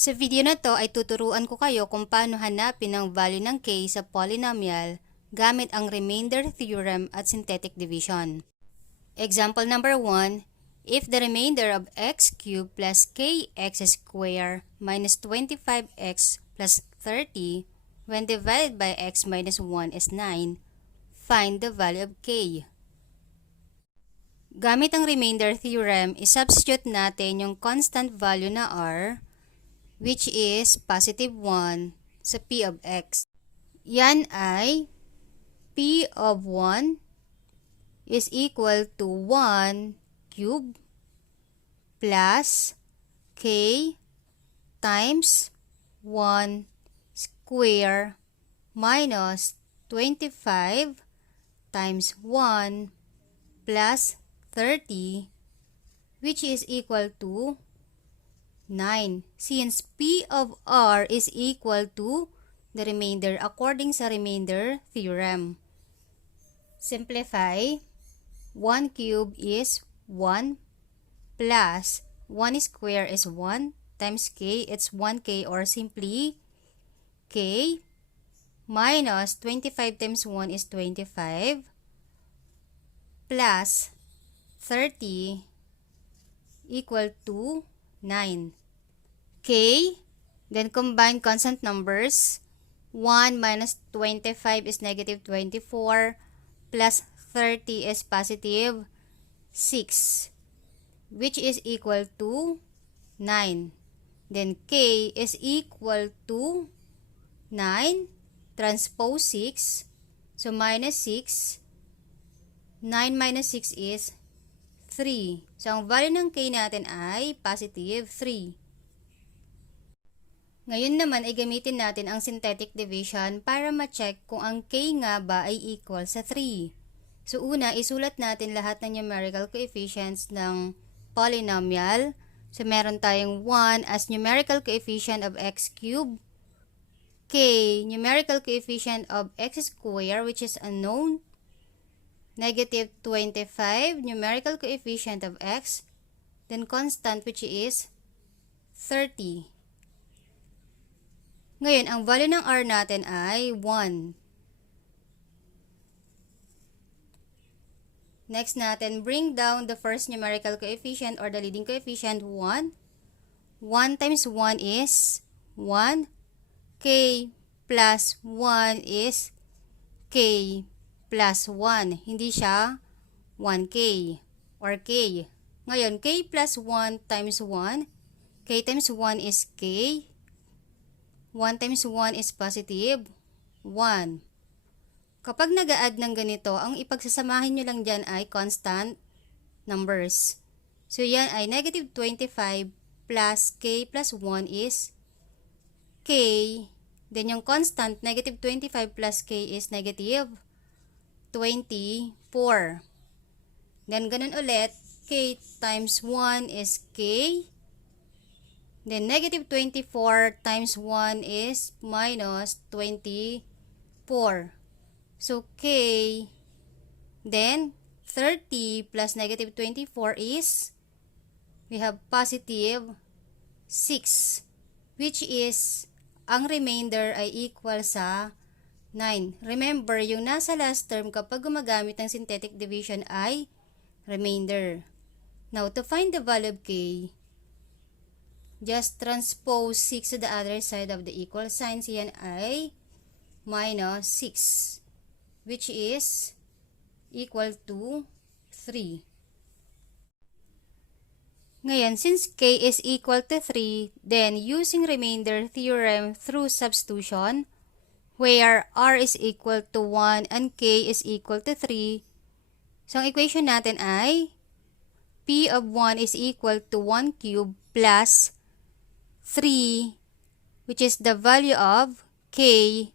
Sa video na to ay tuturuan ko kayo kung paano hanapin ang value ng k sa polynomial gamit ang remainder theorem at synthetic division. Example number 1, if the remainder of x cubed plus kx squared minus 25x plus 30 when divided by x minus 1 is 9, find the value of k. Gamit ang remainder theorem, isubstitute natin yung constant value na r, which is positive 1, sa p of x. Yan ay p of 1 is equal to 1 cube plus k times 1 square minus 25 times 1 plus 30, which is equal to 9. Since p of r is equal to the remainder according sa remainder theorem. Simplify. 1 cube is 1 plus 1 square is 1 times k, it's 1k or simply k minus 25 times 1 is 25 plus 30 equal to 9. K, then combine constant numbers. 1 minus 25 is negative 24 plus 30 is positive 6, which is equal to 9. Then k is equal to 9 transpose 6, so minus 6. 9 minus 6 is 3. So ang value ng k natin ay positive 3. Ngayon naman ay gamitin natin ang synthetic division para ma-check kung ang k nga ba ay equal sa 3. So una, isulat natin lahat ng numerical coefficients ng polynomial. So meron tayong 1 as numerical coefficient of x cubed, k numerical coefficient of x squared which is unknown, negative 25 numerical coefficient of x, then constant which is 30. Ngayon, ang value ng r natin ay 1. Next natin, bring down the first numerical coefficient or the leading coefficient 1. 1 times 1 is 1. K plus 1 is k plus 1. Hindi siya 1k or k. Ngayon, k plus 1 times 1. K times 1 is k. 1 times 1 is positive 1. Kapag nag-a-add ng ganito, ang ipagsasamahin nyo lang dyan ay constant numbers. So, yan ay negative 25 plus k plus 1 is k. Then, yung constant, negative 25 plus k is negative 24. Then, ganun ulit, k times 1 is k. Then, negative 24 times 1 is minus 24. So, k, then 30 plus negative 24 is, we have positive 6, which is, ang remainder ay equal sa 9. Remember, yung nasa last term kapag gumagamit ng synthetic division ay remainder. Now, to find the value of k, just transpose 6 to the other side of the equal sign. So, yan ay minus 6. Which is equal to 3. Ngayon, since k is equal to 3, then using remainder theorem through substitution, where r is equal to 1 and k is equal to 3, so ang equation natin ay p of 1 is equal to 1 cube plus 3, which is the value of k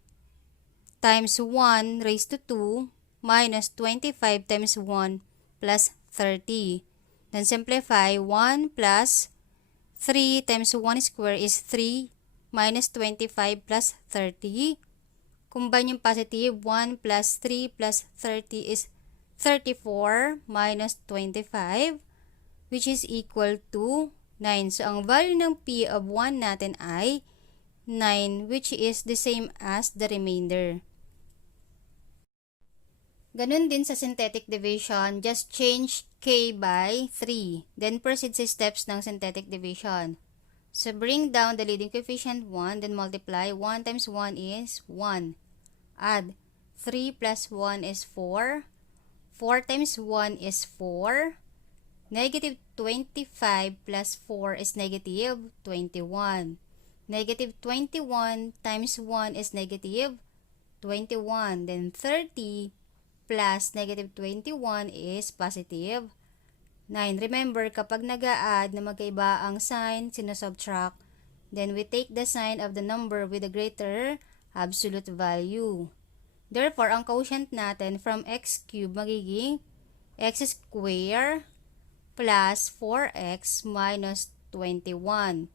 times 1 raised to 2 minus 25 times 1 plus 30. Then simplify 1 plus 3 times 1 square is 3 minus 25 plus 30. Combine yung positive, 1 plus 3 plus 30 is 34 minus 25, which is equal to 9. So, ang value ng P of 1 natin ay 9, which is the same as the remainder. Ganun din sa synthetic division, just change K by 3. Then proceed sa steps ng synthetic division. So bring down the leading coefficient 1, then multiply. 1 times 1 is 1. Add 3 plus 1 is 4. 4 times 1 is 4. Negative 25 plus 4 is negative 21. Negative 21 times 1 is negative 21. Then 30 plus negative 21 is positive 9. Remember, kapag nag-a-add na magkaiba ang sign, sinusubtract, then we take the sign of the number with a greater absolute value. Therefore, ang quotient natin from x cubed magiging x square plus 4x minus 21.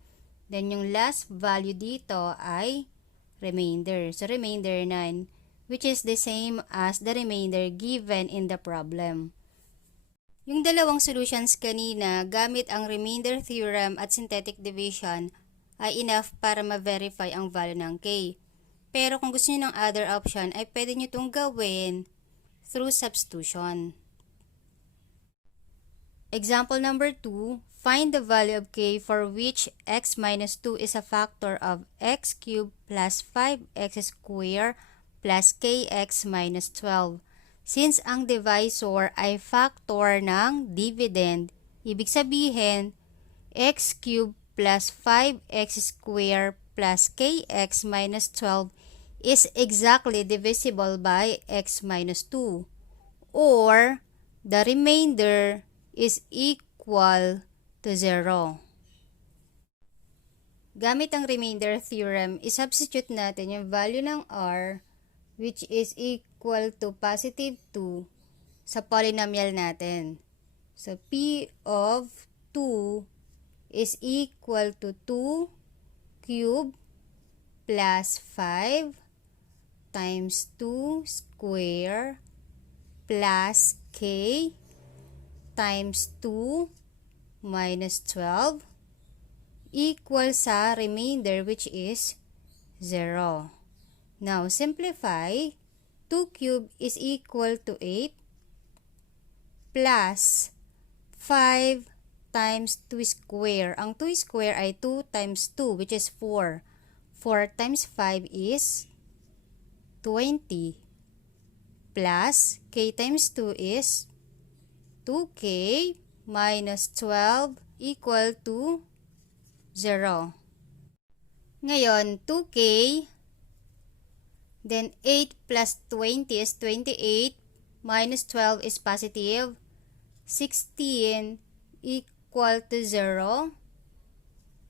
Then, yung last value dito ay remainder. So, remainder 9. Which is the same as the remainder given in the problem. Yung dalawang solutions kanina gamit ang remainder theorem at synthetic division ay enough para ma-verify ang value ng K. Pero kung gusto niyo ng other option ay pwede niyo itong gawin through substitution. Example number 2, find the value of K for which x minus 2 is a factor of x cubed plus 5x squared plus kx minus 12. Since ang divisor ay factor ng dividend, ibig sabihin, x cubed plus 5x squared plus kx minus 12 is exactly divisible by x minus 2. Or, the remainder is equal to 0. Gamit ang remainder theorem, isubstitute natin yung value ng r which is equal to positive 2 sa polynomial natin. So, P of 2 is equal to 2 cubed plus 5 times 2 square plus k times 2 minus 12 equal sa remainder which is 0. Now, simplify. 2 cubed is equal to 8 plus 5 times 2 square. Ang 2 square ay 2 times 2 which is 4. 4 times 5 is 20 plus k times 2 is 2k minus 12 equal to 0. Ngayon, 2k, then 8 plus 20 is 28, minus 12 is positive, 16 equal to 0.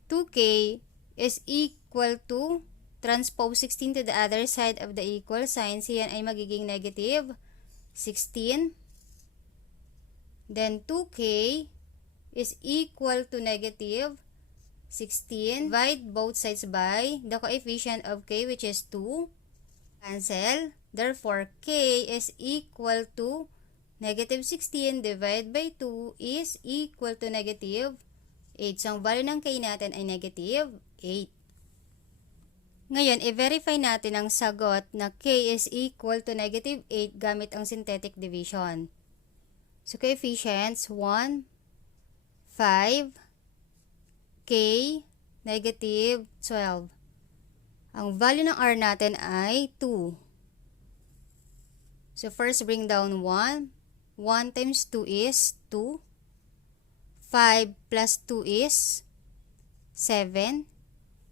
2k is equal to, transpose 16 to the other side of the equal sign, so yan ay magiging negative 16. Then 2k is equal to negative 16. Divide both sides by the coefficient of k which is 2. Cancel. Therefore, k is equal to negative 16 divided by 2 is equal to negative 8. So, ang value ng k natin ay negative 8. Ngayon, i-verify natin ang sagot na k is equal to negative 8 gamit ang synthetic division. So, coefficients 1, 5, k, negative 12. Ang value ng r natin ay 2. So, first bring down 1. 1 times 2 is 2. 5 plus 2 is 7.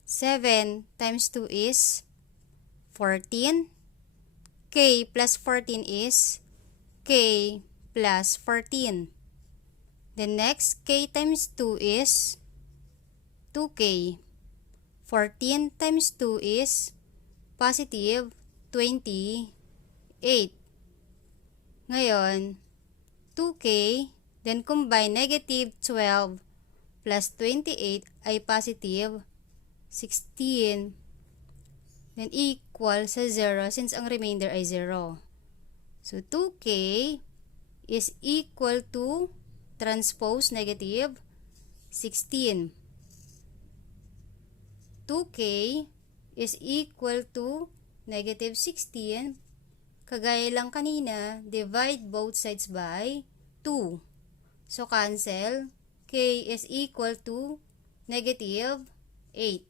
7 times 2 is 14. K plus 14 is k plus 14. The next, k times 2 is 2k. 14 times 2 is positive 28. Ngayon, 2k, then combine negative 12 plus 28 ay positive 16. Then equal sa 0 since ang remainder ay 0. So, 2k is equal to transpose negative 16. 2k is equal to negative 16. Kagaya lang kanina, divide both sides by 2. So, cancel. K is equal to negative 8.